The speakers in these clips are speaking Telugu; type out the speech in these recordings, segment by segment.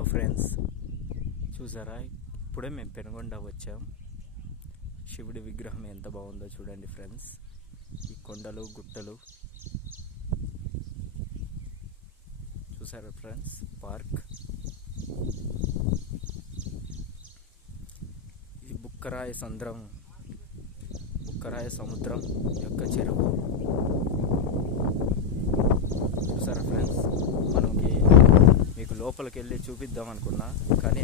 హలో ఫ్రెండ్స్, చూసారా? ఇప్పుడే మేము పెనుగొండ వచ్చాం. శివుడి విగ్రహం ఎంత బాగుందో చూడండి ఫ్రెండ్స్. ఈ కొండలు గుట్టలు చూసారా ఫ్రెండ్స్? పార్క్, ఈ బుక్కరాయ సముద్రం యొక్క చెరువు చూసారా ఫ్రెండ్స్? మీకు లోపలికి వెళ్ళి చూపిద్దాం అనుకున్నా, కానీ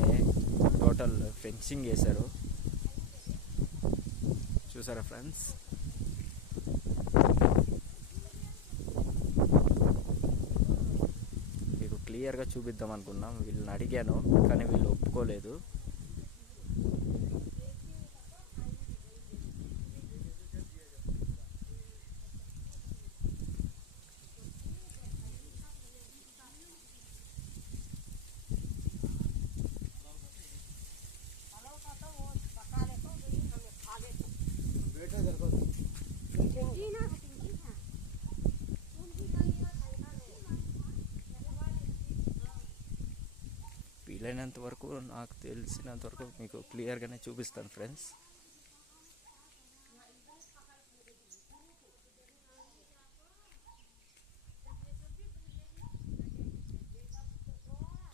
టోటల్ ఫెన్సింగ్ వేశారు. చూసారా ఫ్రెండ్స్? మీకు క్లియర్గా చూపిద్దాం అనుకున్నాం. వీళ్ళని అడిగాను, కానీ వీళ్ళు ఒప్పుకోలేదు. వీలైనంత వరకు, నాకు తెలిసినంత వరకు మీకు క్లియర్గానే చూపిస్తాను ఫ్రెండ్స్.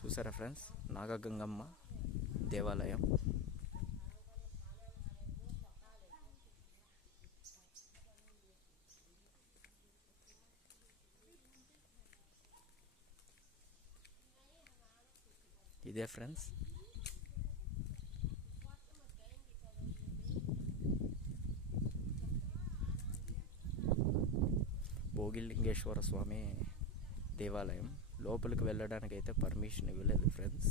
చూసారా ఫ్రెండ్స్? నాగగంగమ్మ దేవాలయం. ఇదే ఫ్రెండ్స్. భోగిలింగేశ్వర స్వామి దేవాలయం. లోపలికి వెళ్ళడానికి అయితే పర్మిషన్ ఇవ్వలేదు ఫ్రెండ్స్.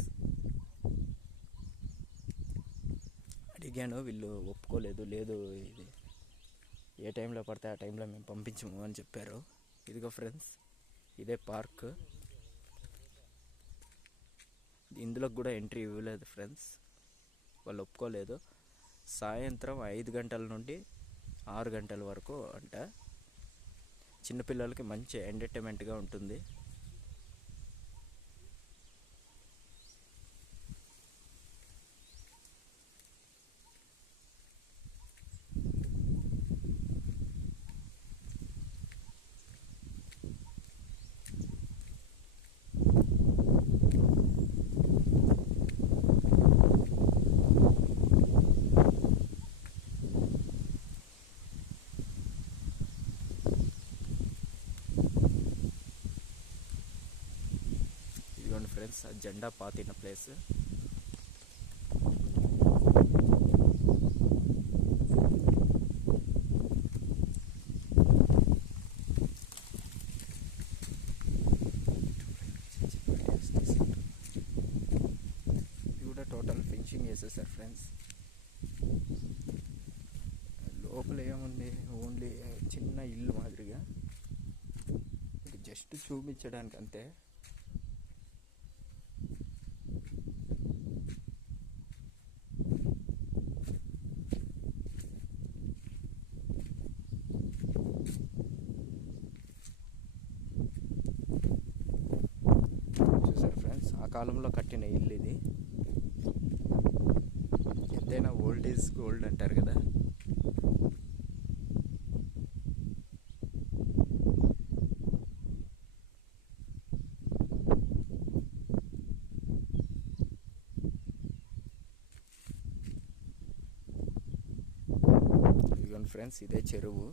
అడిగాను, వీళ్ళు ఒప్పుకోలేదు. లేదు, ఇది ఏ టైంలో పడితే ఆ టైంలో మేము పంపించము అని చెప్పారు. ఇదిగో ఫ్రెండ్స్, ఇదే పార్క్. ఇందులో కూడా ఎంట్రీ ఇవ్వలేదు ఫ్రెండ్స్, వాళ్ళు ఒప్పుకోలేదు. సాయంత్రం 5 గంటల నుండి 6 గంటల వరకు అంట. చిన్నపిల్లలకి మంచి ఎంటర్టైన్మెంట్గా ఉంటుంది. ఫ్రెండ్స్, ఆ జెండా పాతిన ప్లేస్. ఇది కూడా టోటల్ ఫినిషింగ్ చేసేసారు ఫ్రెండ్స్. లోపల ఏముంది, ఓన్లీ చిన్న ఇల్లు మాదిరిగా, జస్ట్ చూపించడానికి అంతే. చూసారు ఫ్రెండ్స్? ఆ కాలంలో కట్టిన ఇల్లు ఇది. ఎంతైనా ఓల్డ్ ఈజ్ గోల్డ్ అంటారు కదా. ఇదిగోండి ఫ్రెండ్స్, ఇదే చెరువు.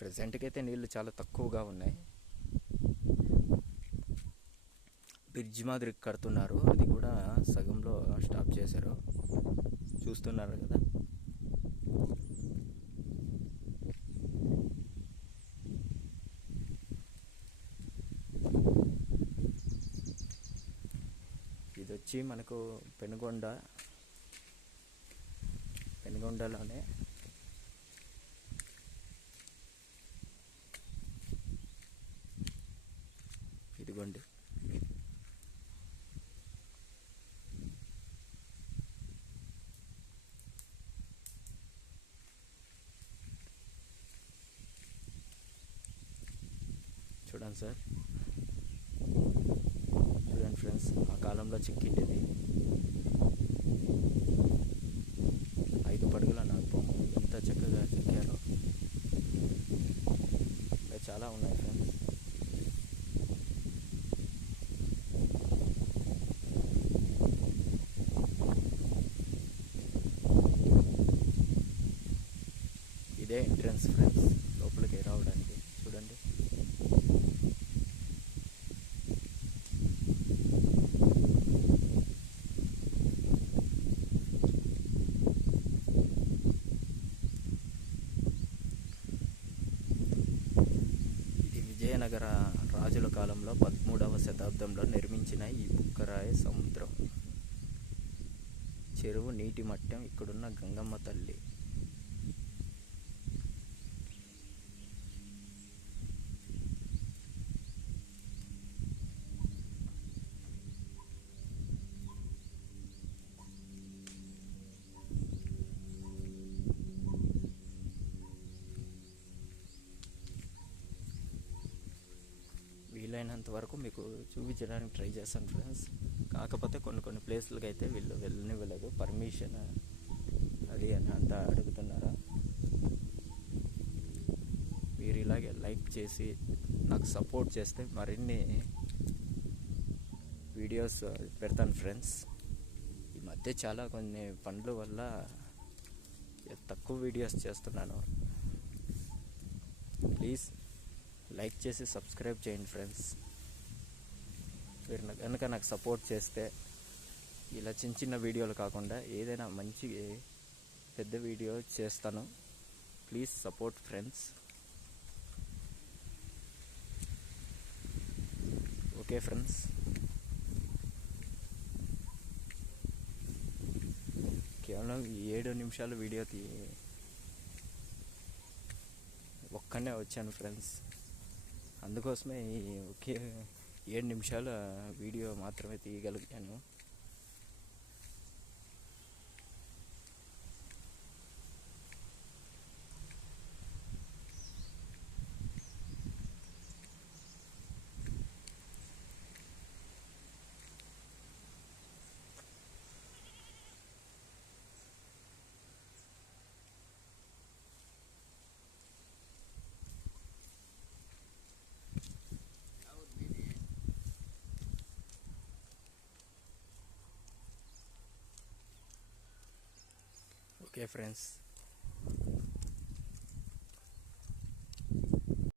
ప్రజెంట్కి అయితే నీళ్ళు చాలా తక్కువగా ఉన్నాయి. బ్రిడ్జ్ మాదిరి కడుతున్నారు, అది కూడా సగంలో స్టాప్ చేశారు. చూస్తున్నారు కదా. ఇది వచ్చి మనకు పెనుగొండలోనే ఇదిగోండి. చూడండి సార్, చూడండి ఫ్రెండ్స్, ఆ కాలంలో చెక్కిండేది. 5 పడుగుల నాగపాము ఎంత చక్కగా చెక్కారో. ఇంకా చాలా ఉన్నాయి ఫ్రెండ్స్. ఇదే ఎంట్రన్స్ ఫ్రెండ్స్ లోపలికి రావడానికి. చూడండి. ఇది విజయనగర రాజుల కాలంలో 13వ శతాబ్దంలో నిర్మించిన ఈ బుక్కరాయ సముద్రం చెరువు నీటి మట్టం ఇక్కడున్న గంగమ్మ తల్లి. వీలైనంత వరకు మీకు చూపించడానికి ట్రై చేస్తాను ఫ్రెండ్స్. కాకపోతే కొన్ని ప్లేస్లకి అయితే వీళ్ళు వెళ్ళనివ్వలేదు, పర్మిషన్ అది అని అంతా అడుగుతున్నారా. మీరు ఇలాగే లైక్ చేసి నాకు సపోర్ట్ చేస్తే మరిన్ని వీడియోస్ పెడతాను ఫ్రెండ్స్. ఈ మధ్య చాలా కొన్ని పనుల వల్ల తక్కువ వీడియోస్ చేస్తున్నాను. ప్లీజ్ లైక్ చేసి సబ్స్క్రైబ్ చేయండి ఫ్రెండ్స్. మీరు కనుక నాకు సపోర్ట్ చేస్తే ఇలా చిన్న వీడియోలు కాకుండా ఏదైనా మంచి పెద్ద వీడియో చేస్తాను. Please support friends. Okay friends. కేవలం 7 నిమిషాల వీడియో ఒక్కనే వచ్చాను ఫ్రెండ్స్. అందుకోసమే ఒకే 7 నిమిషాల వీడియో మాత్రమే తీయగలిగాను. Okay friends.